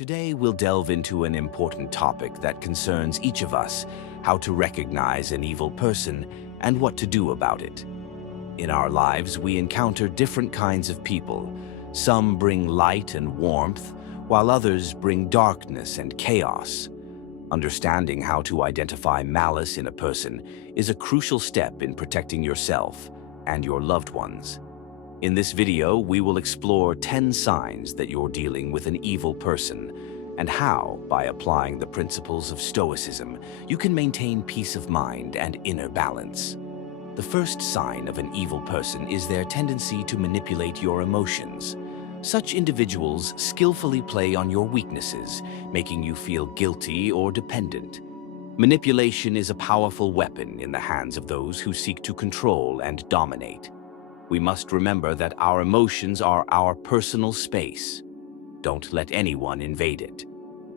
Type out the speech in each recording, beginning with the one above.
Today, we'll delve into an important topic that concerns each of us: how to recognize an evil person and what to do about it. In our lives, we encounter different kinds of people. Some bring light and warmth, while others bring darkness and chaos. Understanding how to identify malice in a person is a crucial step in protecting yourself and your loved ones. In this video, we will explore 10 signs that you're dealing with an evil person and how, by applying the principles of Stoicism, you can maintain peace of mind and inner balance. The first sign of an evil person is their tendency to manipulate your emotions. Such individuals skillfully play on your weaknesses, making you feel guilty or dependent. Manipulation is a powerful weapon in the hands of those who seek to control and dominate. We must remember that our emotions are our personal space. Don't let anyone invade it.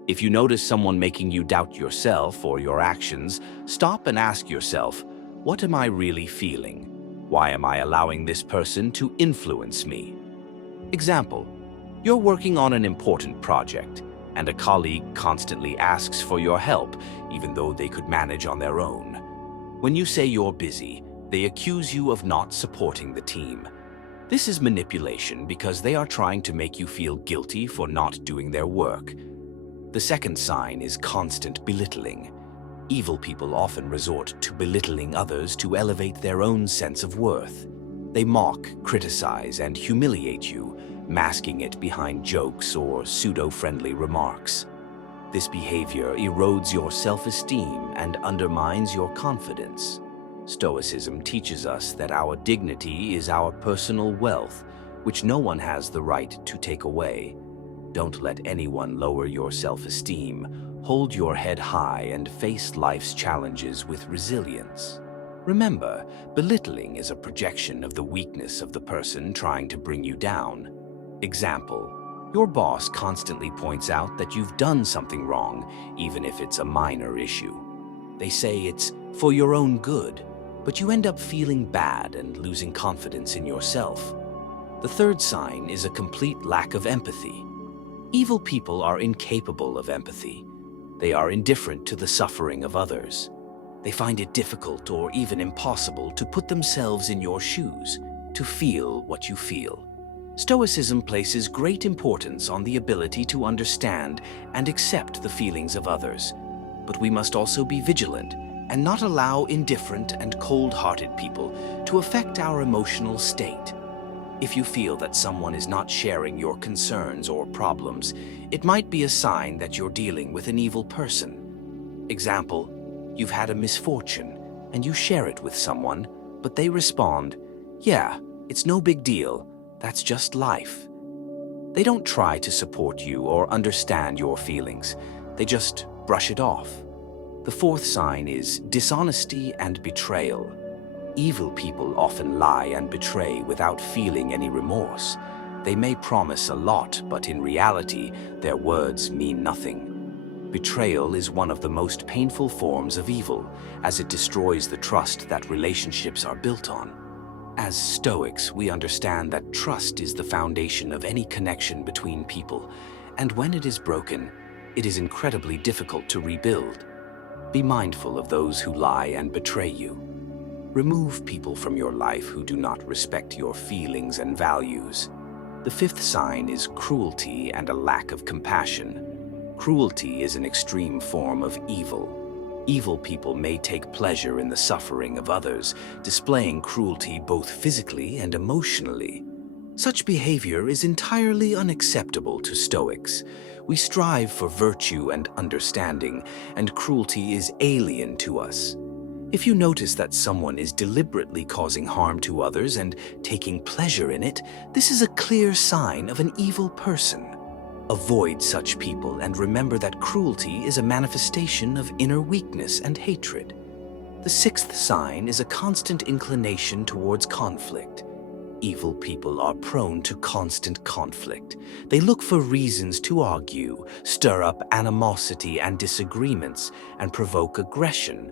If you notice someone making you doubt yourself or your actions, stop and ask yourself, what am I really feeling? Why am I allowing this person to influence me? Example: you're working on an important project, and a colleague constantly asks for your help, even though they could manage on their own. When you say you're busy, they accuse you of not supporting the team. This is manipulation because they are trying to make you feel guilty for not doing their work. The second sign is constant belittling. Evil people often resort to belittling others to elevate their own sense of worth. They mock, criticize, and humiliate you, masking it behind jokes or pseudo-friendly remarks. This behavior erodes your self-esteem and undermines your confidence. Stoicism teaches us that our dignity is our personal wealth, which no one has the right to take away. Don't let anyone lower your self-esteem. Hold your head high and face life's challenges with resilience. Remember, belittling is a projection of the weakness of the person trying to bring you down. Example: your boss constantly points out that you've done something wrong, even if it's a minor issue. They say it's for your own good, but you end up feeling bad and losing confidence in yourself. The third sign is a complete lack of empathy. Evil people are incapable of empathy. They are indifferent to the suffering of others. They find it difficult or even impossible to put themselves in your shoes, to feel what you feel. Stoicism places great importance on the ability to understand and accept the feelings of others, but we must also be vigilant and not allow indifferent and cold-hearted people to affect our emotional state. If you feel that someone is not sharing your concerns or problems, it might be a sign that you're dealing with an evil person. Example: you've had a misfortune and you share it with someone, but they respond, "Yeah, it's no big deal, that's just life." They don't try to support you or understand your feelings. They just brush it off. The fourth sign is dishonesty and betrayal. Evil people often lie and betray without feeling any remorse. They may promise a lot, but in reality, their words mean nothing. Betrayal is one of the most painful forms of evil, as it destroys the trust that relationships are built on. As Stoics, we understand that trust is the foundation of any connection between people, and when it is broken, it is incredibly difficult to rebuild. Be mindful of those who lie and betray you. Remove people from your life who do not respect your feelings and values. The fifth sign is cruelty and a lack of compassion. Cruelty is an extreme form of evil. Evil people may take pleasure in the suffering of others, displaying cruelty both physically and emotionally. Such behavior is entirely unacceptable to Stoics. We strive for virtue and understanding, and cruelty is alien to us. If you notice that someone is deliberately causing harm to others and taking pleasure in it, this is a clear sign of an evil person. Avoid such people and remember that cruelty is a manifestation of inner weakness and hatred. The sixth sign is a constant inclination towards conflict. Evil people are prone to constant conflict. They look for reasons to argue, stir up animosity and disagreements, and provoke aggression.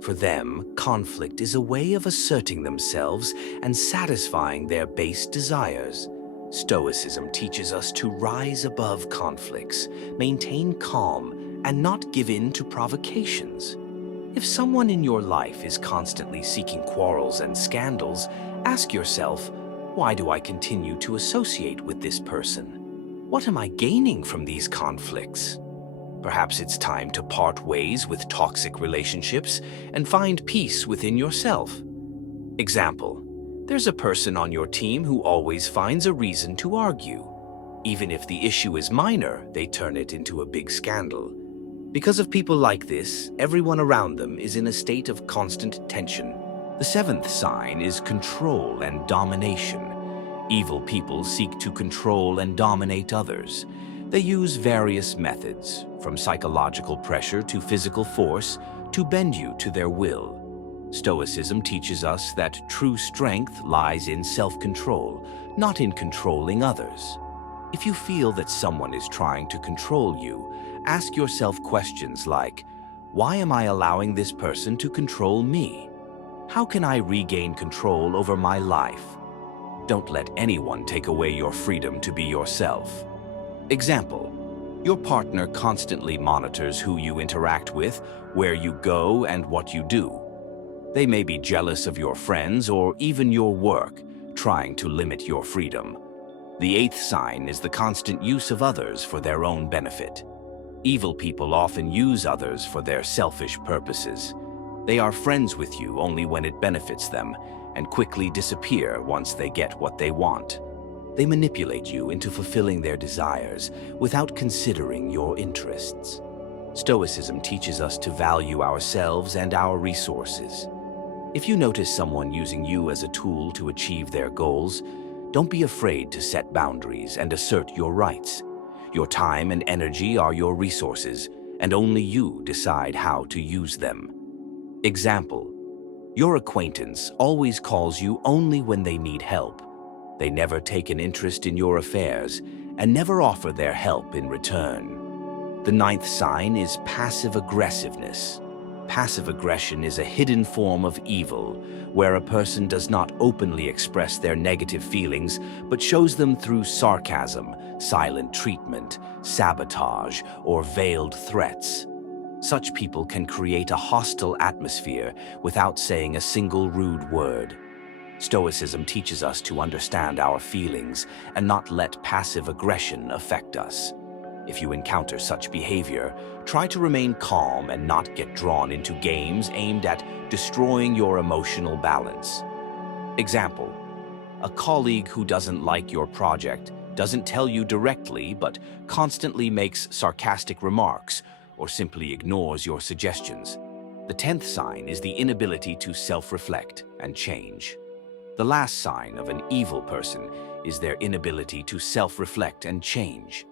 For them, conflict is a way of asserting themselves and satisfying their base desires. Stoicism teaches us to rise above conflicts, maintain calm, and not give in to provocations. If someone in your life is constantly seeking quarrels and scandals, ask yourself, why do I continue to associate with this person? What am I gaining from these conflicts? Perhaps it's time to part ways with toxic relationships and find peace within yourself. Example: there's a person on your team who always finds a reason to argue. Even if the issue is minor, they turn it into a big scandal. Because of people like this, everyone around them is in a state of constant tension. The seventh sign is control and domination. Evil people seek to control and dominate others. They use various methods, from psychological pressure to physical force, to bend you to their will. Stoicism teaches us that true strength lies in self-control, not in controlling others. If you feel that someone is trying to control you, ask yourself questions like, why am I allowing this person to control me? How can I regain control over my life? Don't let anyone take away your freedom to be yourself. Example: your partner constantly monitors who you interact with, where you go, and what you do. They may be jealous of your friends or even your work, trying to limit your freedom. The eighth sign is the constant use of others for their own benefit. Evil people often use others for their selfish purposes. They are friends with you only when it benefits them, and quickly disappear once they get what they want. They manipulate you into fulfilling their desires without considering your interests. Stoicism teaches us to value ourselves and our resources. If you notice someone using you as a tool to achieve their goals, don't be afraid to set boundaries and assert your rights. Your time and energy are your resources, and only you decide how to use them. Example: your acquaintance always calls you only when they need help. They never take an interest in your affairs and never offer their help in return. The ninth sign is passive aggressiveness. Passive aggression is a hidden form of evil, where a person does not openly express their negative feelings, but shows them through sarcasm, silent treatment, sabotage, or veiled threats. Such people can create a hostile atmosphere without saying a single rude word. Stoicism teaches us to understand our feelings and not let passive aggression affect us. If you encounter such behavior, try to remain calm and not get drawn into games aimed at destroying your emotional balance. Example: a colleague who doesn't like your project doesn't tell you directly but constantly makes sarcastic remarks or simply ignores your suggestions. The 10th sign is the inability to self-reflect and change. The last sign of an evil person is their inability to self-reflect and change.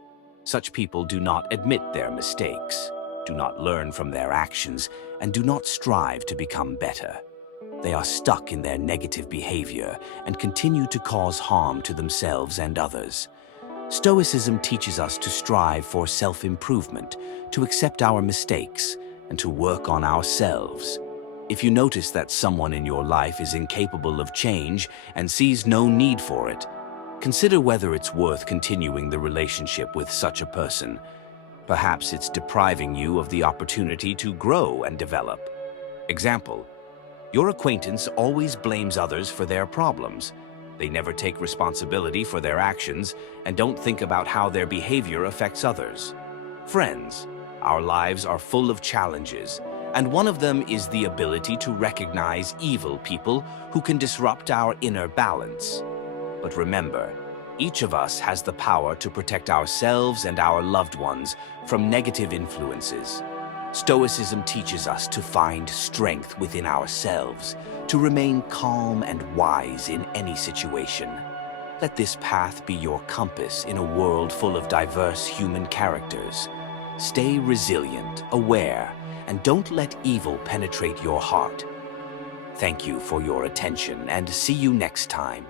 Such people do not admit their mistakes, do not learn from their actions, and do not strive to become better. They are stuck in their negative behavior and continue to cause harm to themselves and others. Stoicism teaches us to strive for self-improvement, to accept our mistakes, and to work on ourselves. If you notice that someone in your life is incapable of change and sees no need for it, consider whether it's worth continuing the relationship with such a person. Perhaps it's depriving you of the opportunity to grow and develop. Example: your acquaintance always blames others for their problems. They never take responsibility for their actions and don't think about how their behavior affects others. Friends, our lives are full of challenges, and one of them is the ability to recognize evil people who can disrupt our inner balance. But remember, each of us has the power to protect ourselves and our loved ones from negative influences. Stoicism teaches us to find strength within ourselves, to remain calm and wise in any situation. Let this path be your compass in a world full of diverse human characters. Stay resilient, aware, and don't let evil penetrate your heart. Thank you for your attention, and see you next time.